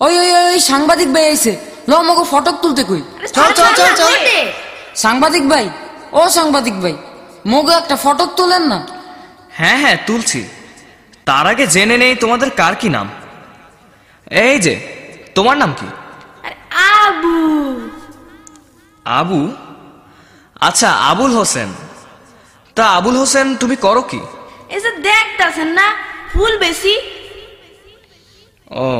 ওই ওই ওই সাংবাদিক ভাই আইছে, ল আমাকে ফটো তুলতে কই। চল চল চল চল। সাংবাদিক ভাই, ও সাংবাদিক ভাই, মোগো একটা ফটো তোলেন না। হ্যাঁ হ্যাঁ তুলছি, তার আগে জেনে নেই তোমাদের কার কি নাম। এই যে তোমার নাম কি? আবু। আবু? আচ্ছা আবুল হোসেন। তা আবুল হোসেন তুমি করো কি? এই যে দেখতাছেন না ফুল বেশি। ও,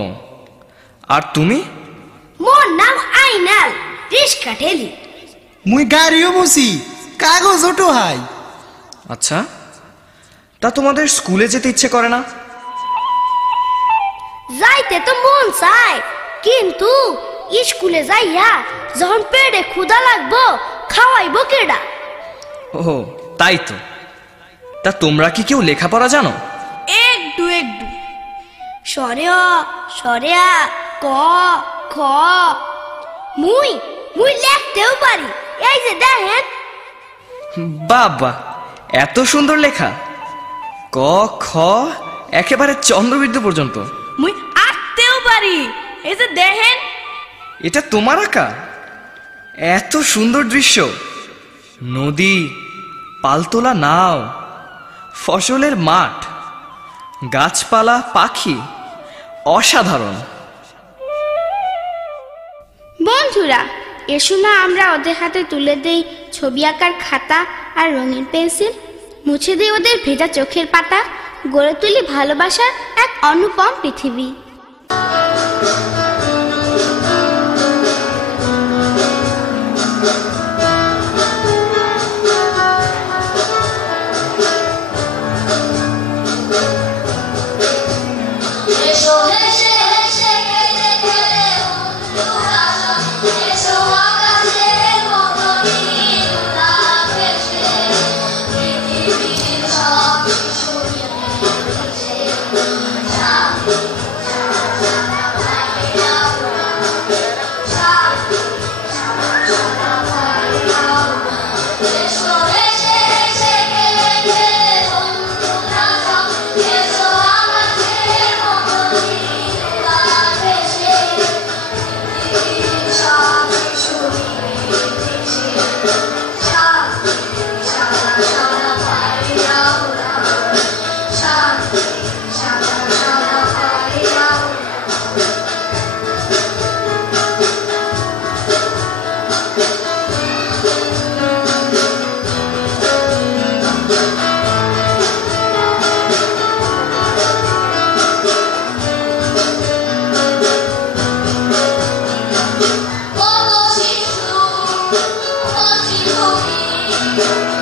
আর তুমি? মোর নাম আইনাল, রিস্কা ঠেলি। মুই গাড়িও বসি, কাগজ ওটো হাই। আচ্ছা, তা তোমাদের স্কুলে যেতে ইচ্ছে করে না? যাইতে তো মন চায়, কিন্তু স্কুলে যাইয়া যখন পেটে ক্ষুধা লাগবো খাওয়াইবো কেডা? ও তাই তো। তা তোমরা কি কেউ লেখাপড়া জানো? একটু একটু। সরেয়া সরেয়া ক খ। মুই মুই লিখতেও পারি, এই যে দেখেন। বাবা, এত সুন্দর লেখা! ক খ একেবারে চন্দ্রবিন্দু পর্যন্ত। মুই আঁকতেও পারি, এই যে দেখেন। এটা তোমার আঁকা? এত সুন্দর দৃশ্য, নদী, পালতোলা নাও, ফসলের মাঠ, গাছপালা, পাখি, অসাধারণ। বন্ধুরা, এসো না আমরা ওদের হাতে তুলে দেই ছবি আঁকার খাতা আর রঙিন পেন্সিল, মুছে দিই ওদের ভেজা চোখের পাতা, গড়ে তুলি ভালোবাসার এক অনুপম পৃথিবী। Thank you.